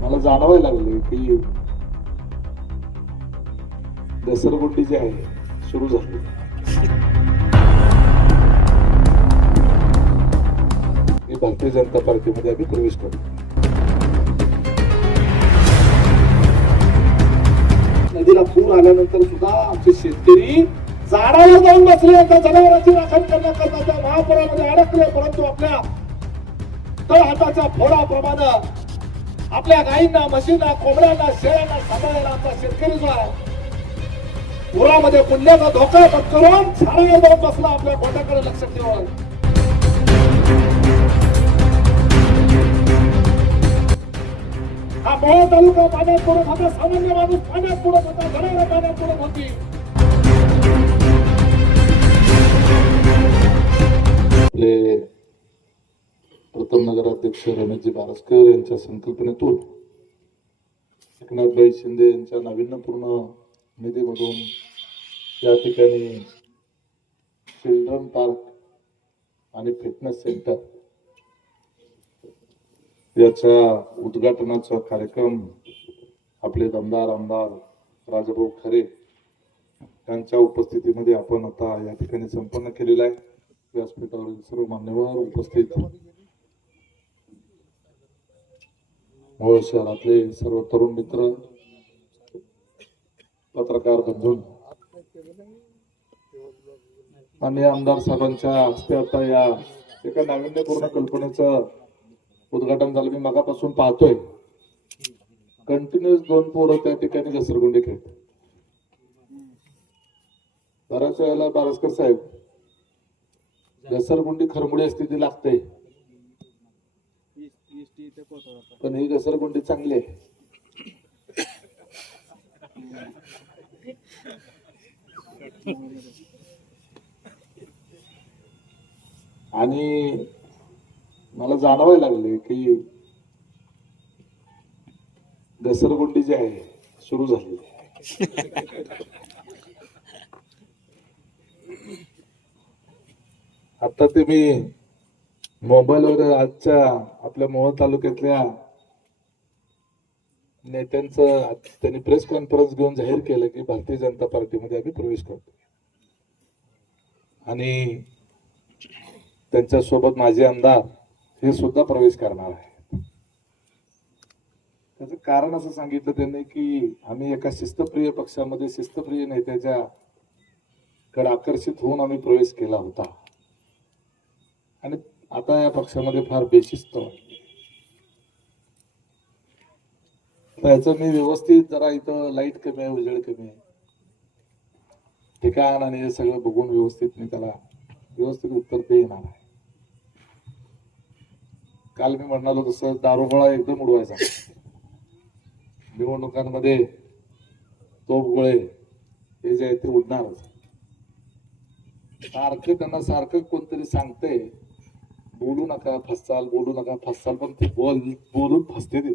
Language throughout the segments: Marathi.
मला जाणवायला लागले की घसरगुंडी जी आहे सुरू झाली. मी भारतीय जनता पार्टीमध्ये आम्ही प्रवेश करतो. नदीला पूर आल्यानंतर सुद्धा आमचे शेतकरी झाडाला जाऊन बसले त्या जनावरांची राखण करण्याकरता त्या महापुरामध्ये अडकले परंतु आपल्या तळ हाताच्या फोडाप्रमाणे आपल्या गायींना म्हशींना कोंबड्यांना शेळ्यांना सांभाळायला आमचा शेतकरी जो आहे पुरामध्ये पुण्याचा धोका करून झाडावर जाऊन बसला आपल्या गोट्याकडे लक्ष ठेवा हा मोळा तालुका पाण्यात बुडत होता सामान्य माणूस पाण्यात बुडत होता घराला पाण्यात बुडत होती. आपले प्रथम नगराध्यक्ष रमेशजी बारसकर यांच्या संकल्पनेतून एकनाथभाई शिंदे यांच्या नाविन्यपूर्ण निधीमधून या ठिकाणी चिल्ड्रन पार्क आणि फिटनेस सेंटर याच्या उद्घाटनाचा कार्यक्रम आपले दमदार आमदार राजाभाऊ खरे यांच्या उपस्थितीमध्ये आपण आता या ठिकाणी संपन्न केलेला आहे. व्यासपीठावरील सर्व मान्यवर उपस्थित मोहोळ शहरातले सर्व तरुण मित्र पत्रकार बंधू आणि आमदार साहेबांच्या हस्ते आता या एका नाविन्यपूर्ण कल्पनेचं उद्घाटन झालं. मी मगापासून पाहतोय. कंटिन्युअस दोन पोरं त्या ठिकाणी घसरगुंडी खेळतात. बऱ्याच वेळेला बारसकर साहेब घसरगुंडी खरमुडी असते ती लागते. पण ही घसरगुंडी चांगली आहे. आणि मला जाणवायला लागले की घसरगुंडी जी आहे सुरू झाली आता ते मी मोबाईलवर आजच्या आपल्या मोहोळ तालुक्यातल्या नेत्यांचं त्यांनी प्रेस कॉन्फरन्स घेऊन जाहीर केलं की भारतीय जनता पार्टीमध्ये आम्ही प्रवेश करतो आणि त्यांच्यासोबत माझे आमदार हे सुद्धा प्रवेश करणार आहे त्याचं कारण असं सांगितलं त्यांनी की आम्ही एका शिस्तप्रिय पक्षामध्ये शिस्तप्रिय नेत्याच्या कडे आकर्षित होऊन आम्ही प्रवेश केला होता. आणि आता या पक्षामध्ये फार बेशिस्त वाटते. तर याचं मी व्यवस्थित जरा इथं लाइट कमी आहे उजेड कमी आहे. ठिकाण आणि हे सगळं बघून व्यवस्थित मी त्याला व्यवस्थित उत्तर ते येणार आहे. काल मी म्हणालो तसं दारुगोळा एकदम उडवायचा. निवडणुकांमध्ये तोप गोळे हे जे आहे ते उडणारच. सारखं त्यांना सारखं कोणतरी सांगतंय बोलू नका फसाल बोलू नका फसाल पण ते बोल बोलून फसते ते.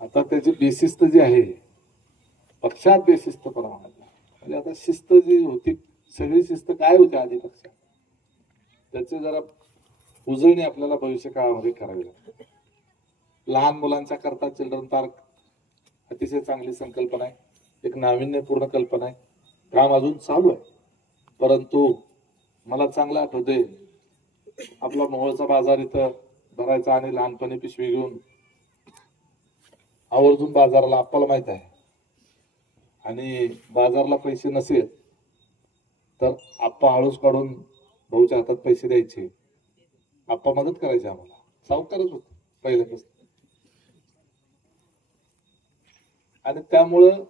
आता त्याची बेशिस्त जी आहे पक्षात बेशिस्त प्रमाणात म्हणजे आता शिस्त जी होती सगळी शिस्त काय होती आधी पक्षात? त्याचे जरा उजळणी आपल्याला भविष्य काळामध्ये करावी लागते. लहान मुलांच्या करता चिल्ड्रन पार्क अतिशय चांगली संकल्पना आहे. एक नाविन्यपूर्ण कल्पना आहे. काम अजून चालू आहे. परंतु मला चांगलं आठवते आपला मोहळचा बाजार इथं भरायचा आणि लहानपणी पिशवी घेऊन आवर्जून बाजाराला आपल्याला माहीत आहे. आणि बाजारला पैसे नसेल तर आप्पा हळूस काढून भाऊच्या हातात पैसे द्यायचे. आप्पा मदत करायचे आम्हाला. सावकारच होत पहिल्यापासून. आणि त्यामुळं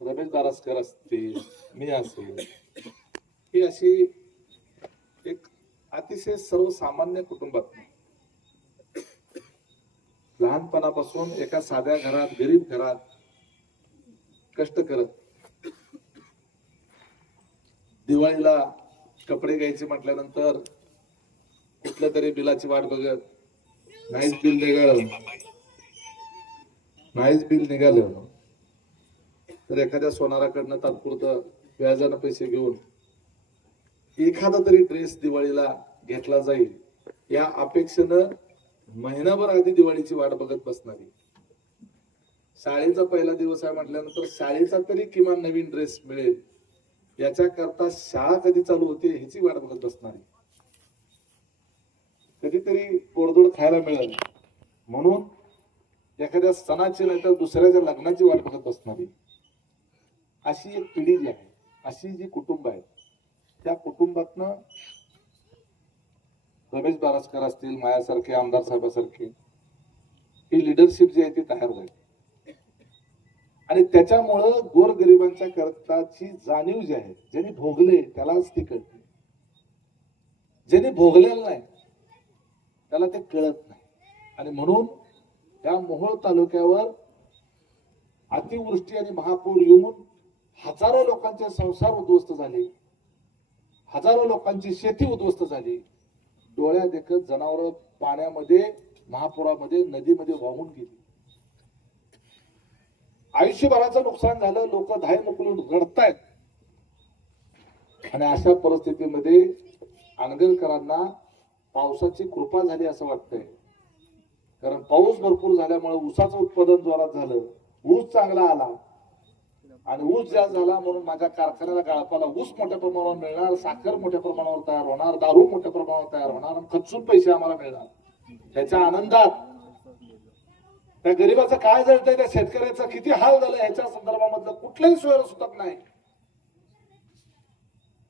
रमेश दारासकर असतील मी असो ही अशी एक अतिशय सर्वसामान्य कुटुंबात. लहानपणापासून एका साध्या घरात गरीब घरात कष्ट करत. दिवाळीला कपडे घ्यायचे म्हटल्यानंतर कुठल्या तरी बिलाची वाट बघत नाहीच बिल निघालं. नाहीच बिल निघालं. तर एखाद्या सोनाराकडनं तात्पुरतं व्याजानं पैसे घेऊन एखादा तरी ड्रेस दिवाळीला घेतला जाईल या अपेक्षेनं महिनाभर आधी दिवाळीची वाट बघत बसणारी. शाळेचा पहिला दिवस आहे म्हटल्यानंतर शाळेचा तरी किमान नवीन ड्रेस मिळेल याच्या करता शाळा कधी चालू होते ह्याची वाट बघत बसणारी. कधीतरी गोडदोड खायला मिळेल. म्हणून एखाद्या सणाची नाही तर दुसऱ्याच्या लग्नाची वाट बघत बसणारी. अशी एक पिढी जी आहे. अशी जी कुटुंब आहेत त्या कुटुंबातनं रमेश बारासकर असतील मायासारखे आमदार साहेबासारखे ही लिडरशिप जी आहे ती तयार झाली. आणि त्याच्यामुळं गोरगरिबांच्या करताची जाणीव जी आहे ज्यांनी भोगले त्यालाच ती कळते ज्यांनी भोगलेलं नाही त्याला ते कळत नाही. आणि म्हणून त्या मोहोळ तालुक्यावर अतिवृष्टी आणि महापूर येऊन हजारो लोकांचे संसार उद्ध्वस्त झाले. हजारो लोकांची शेती उद्ध्वस्त झाली. डोळ्या देखत जनावर पाण्यामध्ये महापुरामध्ये नदीमध्ये वाहून गेली. आयुष्यभराचं नुकसान झालं लोक धाय मुकलून रडतायत. आणि अशा परिस्थितीमध्ये आंगणकरांना पावसाची कृपा झाली असं वाटतंय. कारण पाऊस भरपूर झाल्यामुळे ऊसाचं उत्पादन जोरात झालं. ऊस चांगला आला. आणि ऊस जास्त झाला म्हणून माझ्या कारखान्याला गाळपाला ऊस मोठ्या प्रमाणावर मिळणार साखर मोठ्या प्रमाणावर तयार होणार दारू मोठ्या प्रमाणावर तयार होणार आणि खचून पैसे आम्हाला मिळणार. त्याच्या आनंदात त्या गरीबाचं काय जळतंय त्या शेतकऱ्याचा किती हाल झालं ह्याच्या संदर्भामधलं कुठलंही सोयर सुटत नाही.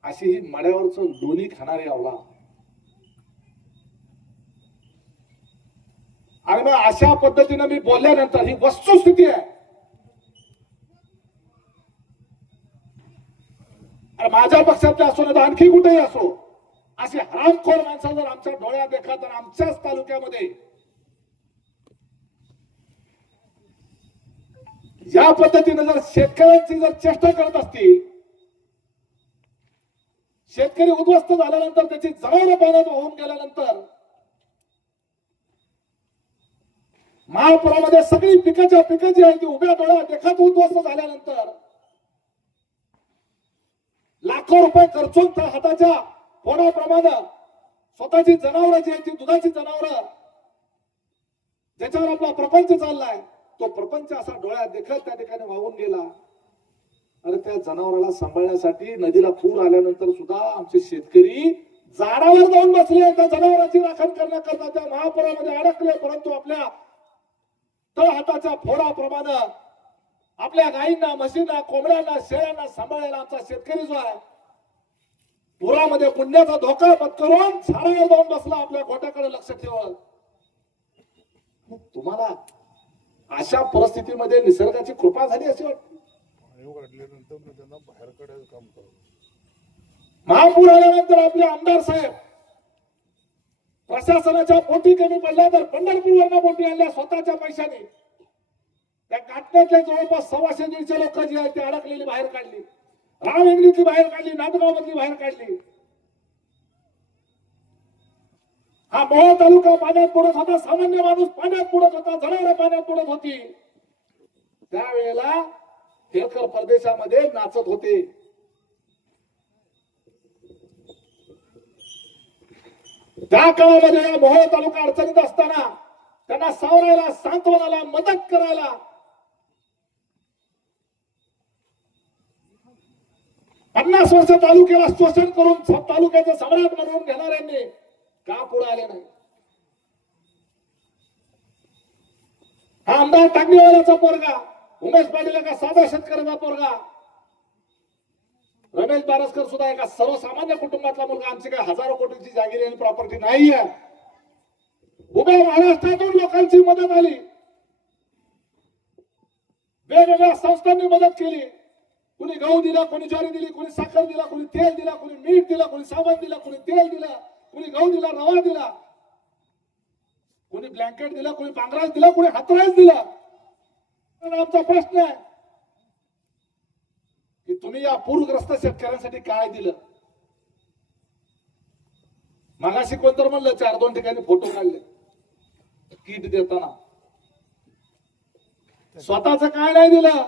अशी ही मड्यावरच लोणी खाणारी आवला. आणि मग अशा पद्धतीनं मी बोलल्यानंतर ही वस्तुस्थिती आहे. माझ्या पक्षातले असो ना तर आणखी कुठेही असो. अशी हरामखोर माणसं जर आमच्या डोळ्यात देखा तर आमच्याच तालुक्यामध्ये या पद्धतीने जर शेतकऱ्यांची जर चेष्टा करत असतील शेतकरी उद्ध्वस्त झाल्यानंतर त्याची जवळ पाण्यात वाहून गेल्यानंतर महापुरामध्ये सगळी पिकाच्या पिकं जी आहे ती उभ्या डोळ्या देखात उद्ध्वस्त झाल्यानंतर लाखो रुपये खर्चून त्या हाताच्या फोडाप्रमाणे स्वतःची जनावरं जी आहे ती दुधाची जनावरं ज्याच्यावर आपला प्रपंच चाललाय तो प्रपंच असा डोळ्यात देखत त्या ठिकाणी वाहून गेला. अरे त्या जनावराला सांभाळण्यासाठी नदीला पूर आल्यानंतर सुद्धा आमचे शेतकरी झाडावर जाऊन बसले. त्या जनावरांची राखण करण्याकरता त्या महापुरामध्ये अडकले परंतु आपल्या तळ हाताच्या फोडाप्रमाणे आपल्या गायींना म्हशींना कोंबड्यांना शेळ्यांना सांभाळायला आमचा शेतकरी जो आहे पुरामध्ये पुण्याचा धोका पत्करून झाडावर जाऊन बसला आपल्या गोट्याकडे लक्ष मग तुम्हाला अशा परिस्थितीमध्ये निसर्गाची कृपा झाली अशी वाटते? महापूर आल्यानंतर आपले आमदार साहेब प्रशासनाच्या पोटी कमी पडल्या तर पंढरपूरवरनं पोटी आणल्या स्वतःच्या पैशाने. त्या काटण्यातल्या जवळपास सव्वाशे दीडशे लोक जी आहेत ती अडकलेली बाहेर काढली. राम इंगलीतली बाहेर काढली नांदगाव मधली बाहेर काढली. हा मोहा तालुका पाण्यात बुडत होता सामान्य माणूस पाण्यात बुडत होता जनावर पाण्यात बुडत होती. त्यावेळेला हेरकर परदेशामध्ये नाचत होते. त्या काळामध्ये या मोहोळ तालुका अडचणीत असताना त्यांना सावरायला सांत्वनाला मदत करायला पन्नास वर्ष तालुक्याला शोषण करून तालुक्याचं सम्राट बनवून घेणाऱ्यांनी का पुढे आले नाही? हा आमदार टांगेवाल्याचा पोरगा उमेश पाटील एका साधा शेतकऱ्याचा पोरगा. रमेश बारसकर सुद्धा एका सर्वसामान्य कुटुंबातला मुलगा. आमची काही हजारो कोटीची जागिरी आणि प्रॉपर्टी नाही आहे उभ्या महाराष्ट्रातून लोकांची मदत आली. वेगवेगळ्या संस्थांनी मदत केली. कुणी गहू दिला कोणी ज्वारी दिली कोणी साखर दिला कोणी तेल दिला कोणी मीठ दिला कोणी साबण दिला कोणी तेल दिला कोणी गहू दिला रवा दिला कोणी ब्लँकेट दिला कोणी पांघराज दिला कोणी हातराज दिला. आमचा प्रश्न आहे की तुम्ही या पूरग्रस्त शेतकऱ्यांसाठी काय दिलं? मागाशी कोणतर म्हणलं चार दोन ठिकाणी फोटो काढले. किट देताना. स्वतःच काय नाही दिलं.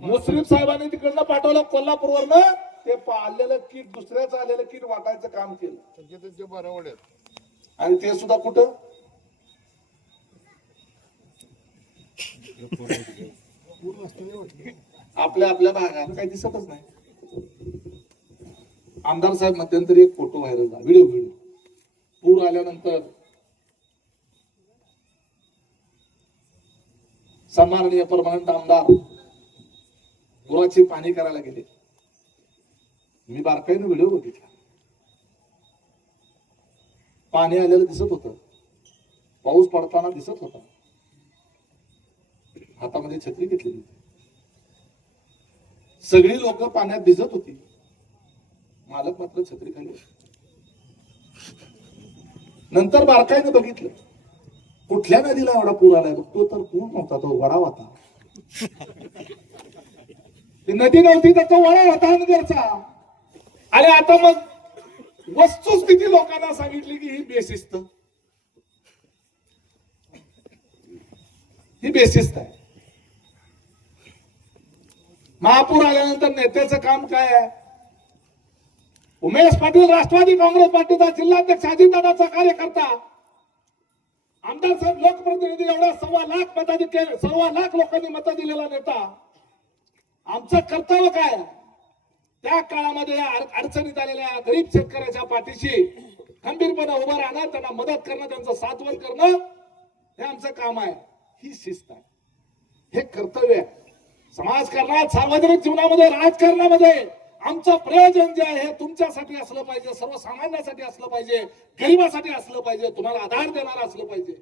मुस्लिम साहेबांनी तिकडनं पाठवलं कोल्हापूरवरनं. ते आलेलं किट दुसऱ्याचं आलेलं किट वाटायचं काम केलं. त्यांच्या आणि ते सुद्धा कुठं? आपल्या आपल्या भागात काही दिसतच नाही. आमदार साहेब मध्यंतरी एक फोटो व्हायरल झाला. Video video. पूर आल्यानंतर सन्माननीय परमनंट आमदार गुराची पाणी करायला गेले. मी बारकाईनं व्हिडिओ बघितला. पाणी आलेलं दिसत होतं. पाऊस पडताना दिसत होता. हातामध्ये छत्री घेतलेली होती. सगळी लोक पाण्यात भिजत होती. मालक मात्र छत्री खाली नंतर बारकाईनं बघितलं. कुठल्या नदीला एवढा पूर आलाय? बघतो तर पूर नव्हता तो वडा होता. नदी नव्हती तर तो वडा होता नगरचा आणि आता मग वस्तुस्थिती लोकांना सांगितली की ही बेशिस्त. ही बेशिस्त आहे. महापूर आल्यानंतर नेत्याचं काम काय आहे? उमेश पाटील राष्ट्रवादी काँग्रेस पार्टीचा जिल्हाध्यक्ष अजितदादाचा कार्यकर्ता आमदार साहेब लोकप्रतिनिधी एवढा सव्वा लाख मताधिक्य सव्वा लाख लोकांनी मत दिलेला नेता. आमचं कर्तव्य काय? त्या काळामध्ये या अड- अडचणीत आलेल्या गरीब शेतकऱ्याच्या पाठीशी खंबीरपणे उभं राहणं त्यांना मदत करणं त्यांचं साथवण करणं हे आमचं काम आहे. ही शिस्त आहे. हे कर्तव्य आहे. समाजकारणात सार्वजनिक जीवनामध्ये राजकारणामध्ये आमचं प्रयोजन जे आहे हे तुमच्यासाठी असलं पाहिजे सर्वसामान्यासाठी असलं पाहिजे गरिबासाठी असलं पाहिजे तुम्हाला आधार देणारं असलं पाहिजे.